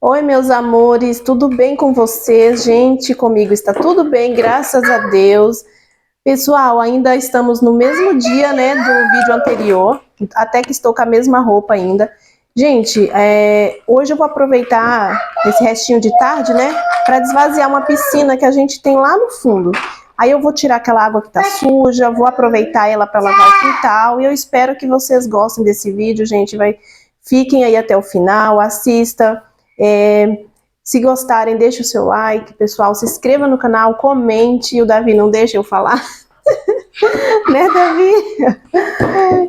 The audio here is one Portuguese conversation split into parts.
Oi, meus amores, tudo bem com vocês? Gente, comigo está tudo bem, graças a Deus. Pessoal, ainda estamos no mesmo dia, né, do vídeo anterior, até que estou com a mesma roupa ainda. Gente, hoje eu vou aproveitar esse restinho de tarde, né, para desvaziar uma piscina que a gente tem lá no fundo. Aí eu vou tirar aquela água que tá suja, vou aproveitar ela para lavar o quintal e eu espero que vocês gostem desse vídeo, gente. Fiquem aí até o final, assista. Se gostarem, deixe o seu like, pessoal. Se inscreva no canal, comente. E o Davi não deixa eu falar. Né, Davi?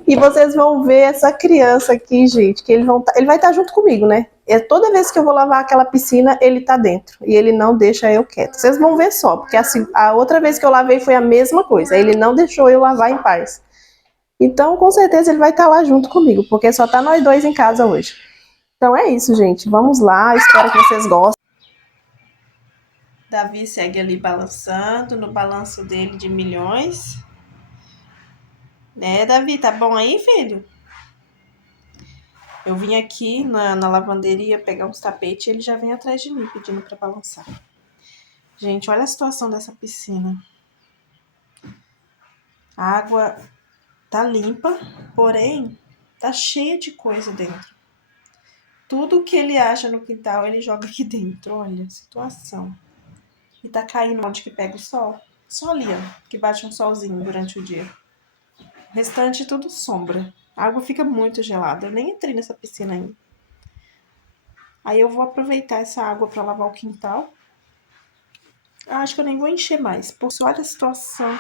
E vocês vão ver essa criança aqui, gente, que ele vai estar junto comigo, né? Toda vez que eu vou lavar aquela piscina, ele tá dentro. E ele não deixa eu quieto. Vocês vão ver só, porque assim, a outra vez que eu lavei foi a mesma coisa. Ele não deixou eu lavar em paz. Então, com certeza, ele vai estar lá junto comigo, porque só tá nós dois em casa hoje. Então é isso, gente. Vamos lá. Espero que vocês gostem. Davi segue ali balançando no balanço dele de milhões. Né, Davi? Tá bom aí, filho? Eu vim aqui na lavanderia pegar uns tapetes e ele já vem atrás de mim pedindo pra balançar. Gente, olha a situação dessa piscina. A água tá limpa, porém tá cheia de coisa dentro. Tudo que ele acha no quintal, ele joga aqui dentro. Olha a situação. E tá caindo onde que pega o sol. Só ali, ó, que bate um solzinho durante o dia. O restante tudo sombra. A água fica muito gelada. Eu nem entrei nessa piscina ainda. Aí eu vou aproveitar essa água para lavar o quintal. Acho que eu nem vou encher mais. Por só olha a situação.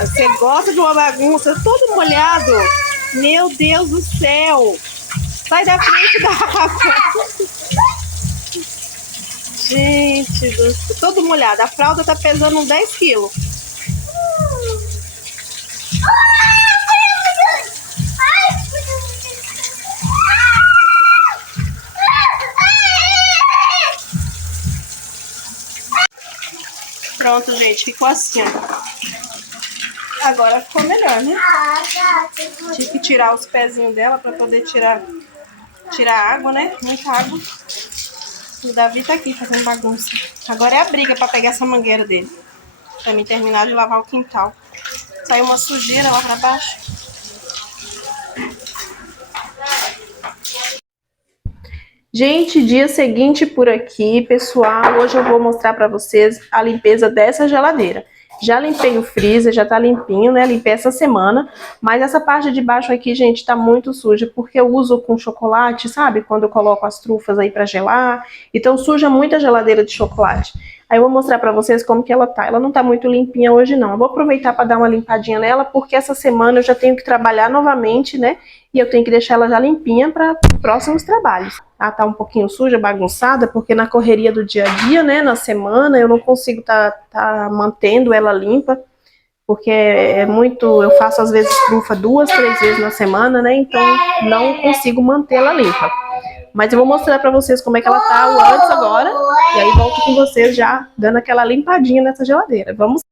Você gosta de uma bagunça todo molhado? Meu Deus do céu! Sai da frente da água! Gente do céu, todo molhado. A fralda tá pesando uns 10 quilos. Pronto, gente, ficou assim, ó. Agora ficou melhor, né? Tive que tirar os pezinhos dela pra poder tirar a água, né? Muita água. O Davi tá aqui fazendo bagunça. Agora é a briga pra pegar essa mangueira dele. Pra mim terminar de lavar o quintal. Saiu uma sujeira lá pra baixo. Gente, dia seguinte por aqui, pessoal. Hoje eu vou mostrar pra vocês a limpeza dessa geladeira. Já limpei o freezer, já tá limpinho, né? Limpei essa semana. Mas essa parte de baixo aqui, gente, tá muito suja. Porque eu uso com chocolate, sabe? Quando eu coloco as trufas aí pra gelar. Então suja muito a geladeira de chocolate. Aí eu vou mostrar pra vocês como que ela tá. Ela não tá muito limpinha hoje, não. Eu vou aproveitar pra dar uma limpadinha nela. Porque essa semana eu já tenho que trabalhar novamente, né? E eu tenho que deixar ela já limpinha para próximos trabalhos. Ela tá um pouquinho suja, bagunçada, porque na correria do dia a dia, né, na semana, eu não consigo tá mantendo ela limpa. porque é muito, eu faço às vezes trufa 2, 3 vezes na semana, né? Então não consigo mantê-la limpa. Mas eu vou mostrar pra vocês como é que ela tá o antes agora, e aí volto com vocês já dando aquela limpadinha nessa geladeira. Vamos.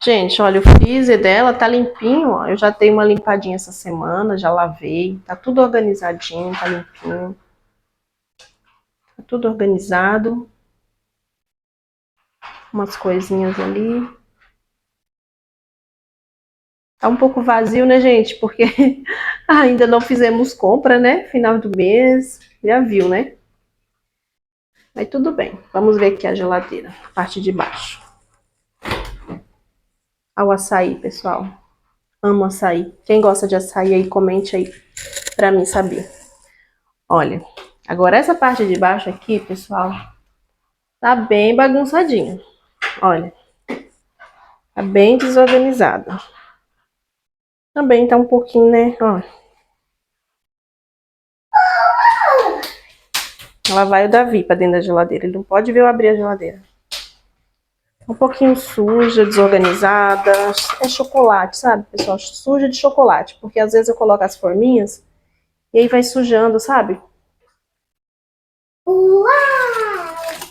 Gente, olha, o freezer dela tá limpinho, ó. Eu já dei uma limpadinha essa semana, já lavei, tá tudo organizadinho, tá limpinho. Tá tudo organizado. Umas coisinhas ali. Tá um pouco vazio, né, gente? Porque ainda não fizemos compra, né? Final do mês, já viu, né? Mas tudo bem. Vamos ver aqui a geladeira, a parte de baixo. Ao açaí, pessoal. Amo açaí. Quem gosta de açaí aí, comente aí pra mim saber. Olha, agora essa parte de baixo aqui, pessoal, tá bem bagunçadinha. Olha, tá bem desorganizada. Também tá um pouquinho, né, ó. Lá vai o Davi pra dentro da geladeira. Ele não pode ver eu abrir a geladeira. Um pouquinho suja, desorganizada. É chocolate, sabe, pessoal? Suja de chocolate. Porque às vezes eu coloco as forminhas e aí vai sujando, sabe?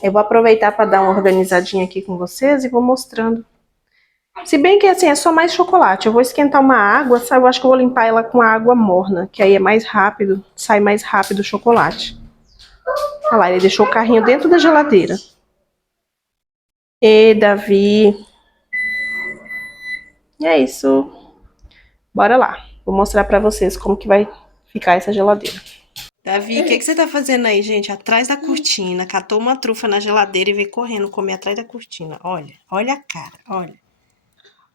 Eu vou aproveitar para dar uma organizadinha aqui com vocês e vou mostrando. Se bem que assim, é só mais chocolate. Eu vou esquentar uma água, sabe? Eu acho que eu vou limpar ela com a água morna, que aí é mais rápido, sai mais rápido o chocolate. Olha lá, ele deixou o carrinho dentro da geladeira. E Davi. E é isso. Bora lá. Vou mostrar pra vocês como que vai ficar essa geladeira. Davi, o que você tá fazendo aí, gente? Atrás da cortina. Catou uma trufa na geladeira e veio correndo comer atrás da cortina. Olha, olha a cara, olha.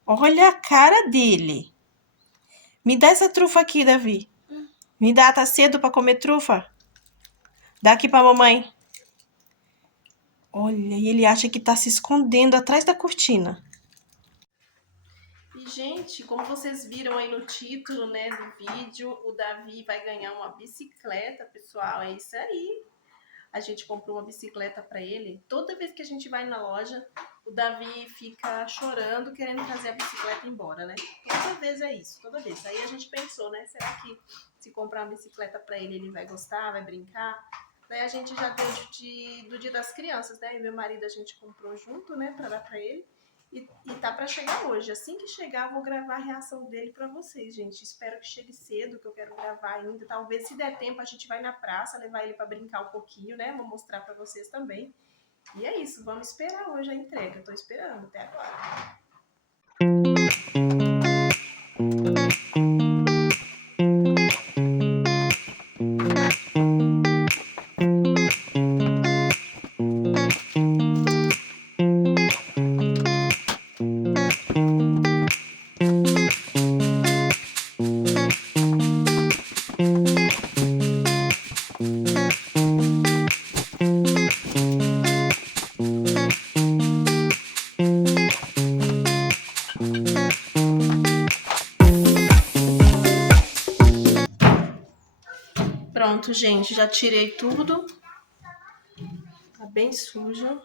Olha a cara dele. Me dá essa trufa aqui, Davi. Me dá, tá cedo pra comer trufa? Dá aqui pra mamãe. Olha, e ele acha que tá se escondendo atrás da cortina. E, gente, como vocês viram aí no título, né, do vídeo, o Davi vai ganhar uma bicicleta, pessoal. É isso aí. A gente comprou uma bicicleta para ele. Toda vez que a gente vai na loja, o Davi fica chorando, querendo trazer a bicicleta embora, né? Toda vez é isso, toda vez. Aí a gente pensou, né? Será que se comprar uma bicicleta para ele, ele vai gostar, vai brincar? Daí a gente já deu do Dia das Crianças, né? E meu marido a gente comprou junto, né? Para dar para ele. E tá para chegar hoje. Assim que chegar, eu vou gravar a reação dele para vocês, gente. Espero que chegue cedo, que eu quero gravar ainda. Talvez, se der tempo, a gente vai na praça, levar ele para brincar um pouquinho, né? Vou mostrar para vocês também. E é isso, vamos esperar hoje a entrega. Eu tô esperando até agora. Pronto, gente, já tirei tudo. Tá bem sujo.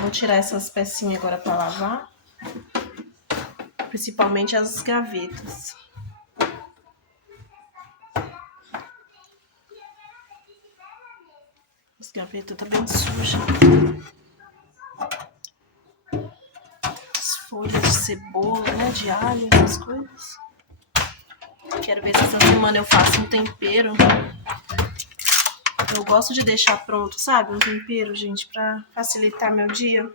Vou tirar essas pecinhas agora para lavar. Principalmente as gavetas. As gavetas tá bem sujas. As folhas de cebola, né? De alho, essas coisas. Quero ver se essa semana eu faço um tempero. Eu gosto de deixar pronto, sabe? Um tempero, gente, pra facilitar meu dia.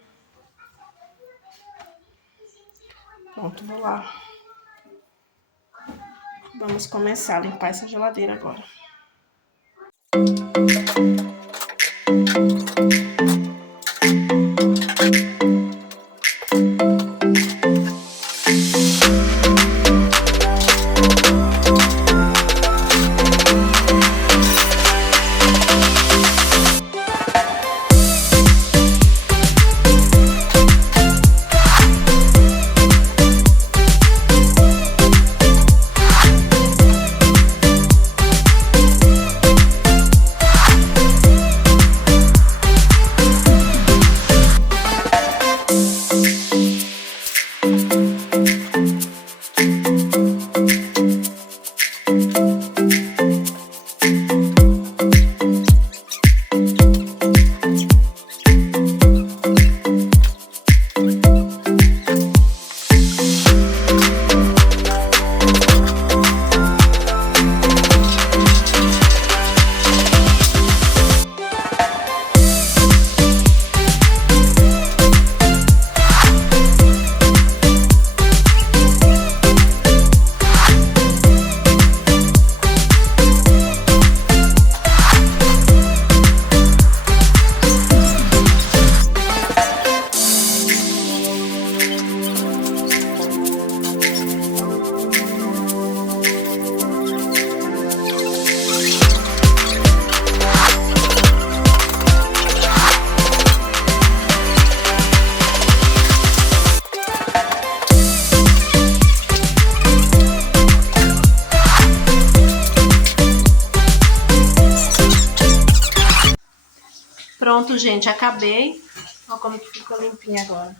Pronto, vou lá. Vamos começar a limpar essa geladeira agora. Pronto, gente, acabei. Olha como que ficou limpinha agora.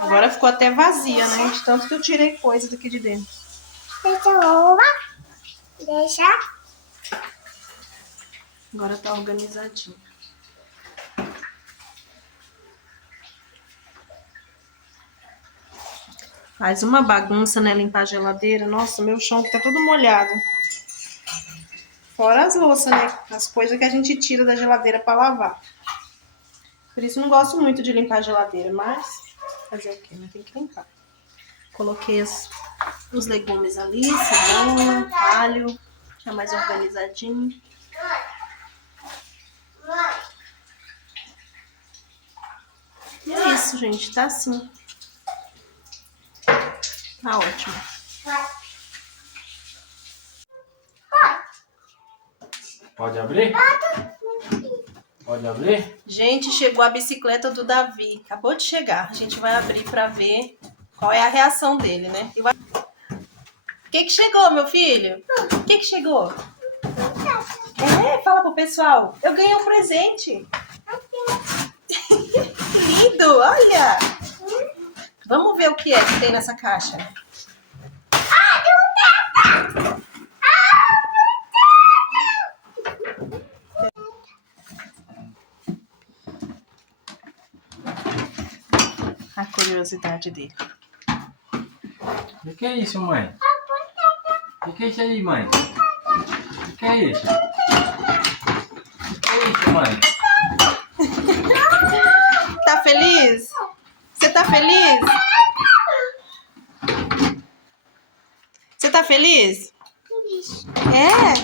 Agora ficou até vazia, né? De tanto que eu tirei coisa daqui de dentro. Deixa. Agora tá organizadinho. Faz uma bagunça, né? Limpar a geladeira. Nossa, meu chão tá todo molhado. Fora as louças, né? As coisas que a gente tira da geladeira pra lavar. Por isso não gosto muito de limpar a geladeira, mas fazer o quê? Né? Tem que limpar. Coloquei os legumes ali, cebola, alho, já mais organizadinho. E é isso, gente. Tá assim. Tá ótimo. Pode abrir? Pode abrir? Gente, chegou a bicicleta do Davi. Acabou de chegar. A gente vai abrir pra ver qual é a reação dele, né? O que chegou, meu filho? O que chegou? Fala pro pessoal. Eu ganhei um presente. Que lindo, olha. Vamos ver o que é que tem nessa caixa. A curiosidade dele. O que é isso, mãe? O que é isso aí, mãe? O que é isso? O que é isso, mãe? Tá feliz? Você tá feliz? Você tá feliz? É?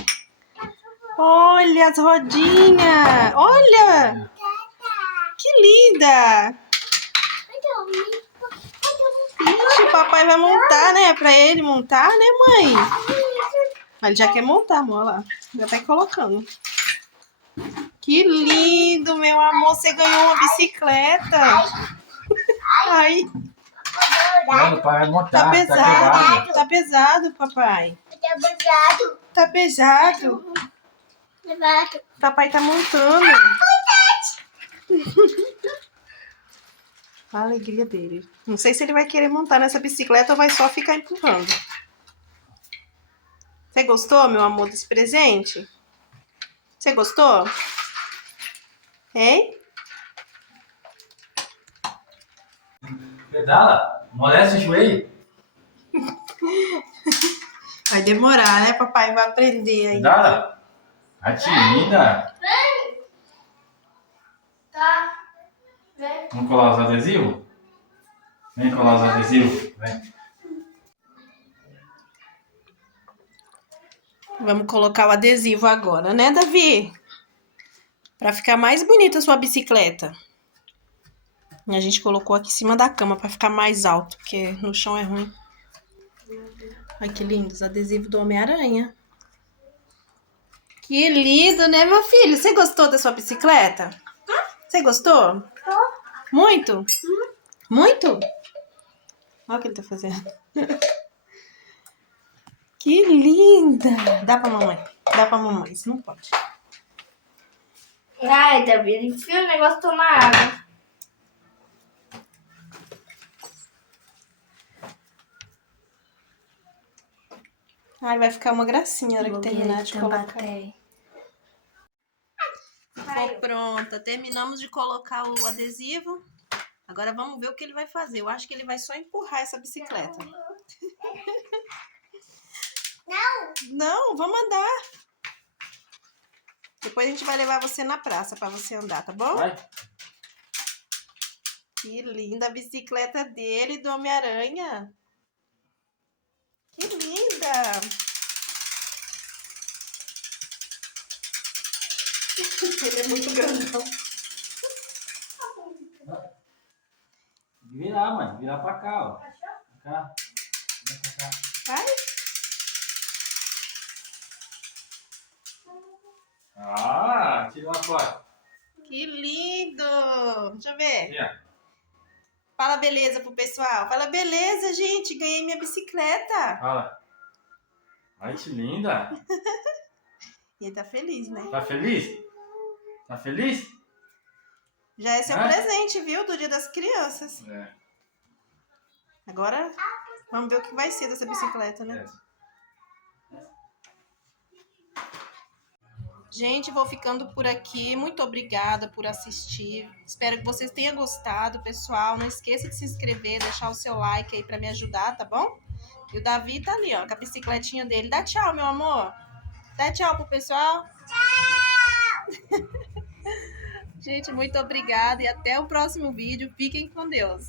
Olha as rodinhas. Olha. Que linda. Ixi, o papai vai montar, né? Pra ele montar, né, mãe? Ele já quer montar, amor. Olha lá. Já tá colocando. Que lindo, meu amor. Você ganhou uma bicicleta. Ai, Não, o pai vai montar. tá pesado. quebrado. Tá pesado, papai. Tá pesado. Papai tá montando. A alegria dele. Não sei se ele vai querer montar nessa bicicleta ou vai só ficar empurrando. Você gostou, meu amor, desse presente? Você gostou? Hein? Pedala, molesta o joelho. Vai demorar, né? Papai vai aprender ainda. Pedala. A linda. Tá. Vem. Vamos colar os adesivos? Vem colar os adesivos. Vem. Vamos colocar o adesivo agora, né, Davi? Pra ficar mais bonita a sua bicicleta. E a gente colocou aqui em cima da cama pra ficar mais alto, porque no chão é ruim. Olha que lindo, os adesivos do Homem-Aranha. Que lindo, né, meu filho? Você gostou da sua bicicleta? Você gostou? Muito? Muito? Olha o que ele tá fazendo. Que linda! Dá pra mamãe. Dá pra mamãe, isso não pode. Ai, Davi, enfia o negócio de tomar água. Ai, vai ficar uma gracinha a hora que terminar de colocar. Ficou pronta. Terminamos de colocar o adesivo. Agora vamos ver o que ele vai fazer. Eu acho que ele vai só empurrar essa bicicleta. Não. Não, vamos andar. Depois a gente vai levar você na praça pra você andar, tá bom? Vai. Que linda a bicicleta dele, do Homem-Aranha. Que linda! Ele é muito grandão. Virar, mãe. Virar pra cá, ó. Pra cá. Vem pra cá. Vai. Ah, tira uma foto. Que lindo! Deixa eu ver. Aqui, ó. Fala beleza pro pessoal. Fala beleza, gente. Ganhei minha bicicleta. Fala. Ai, que linda. E ele tá feliz, né? Tá feliz? Tá feliz? Já é seu Hã? presente, viu? Do Dia das Crianças. É. Agora, vamos ver o que vai ser dessa bicicleta, né? Gente, vou ficando por aqui. Muito obrigada por assistir. Espero que vocês tenham gostado, pessoal. Não esqueça de se inscrever, deixar o seu like aí pra me ajudar, tá bom? E o Davi tá ali, ó, com a bicicletinha dele. Dá tchau, meu amor. Dá tchau pro pessoal. Tchau! Gente, muito obrigada e até o próximo vídeo. Fiquem com Deus.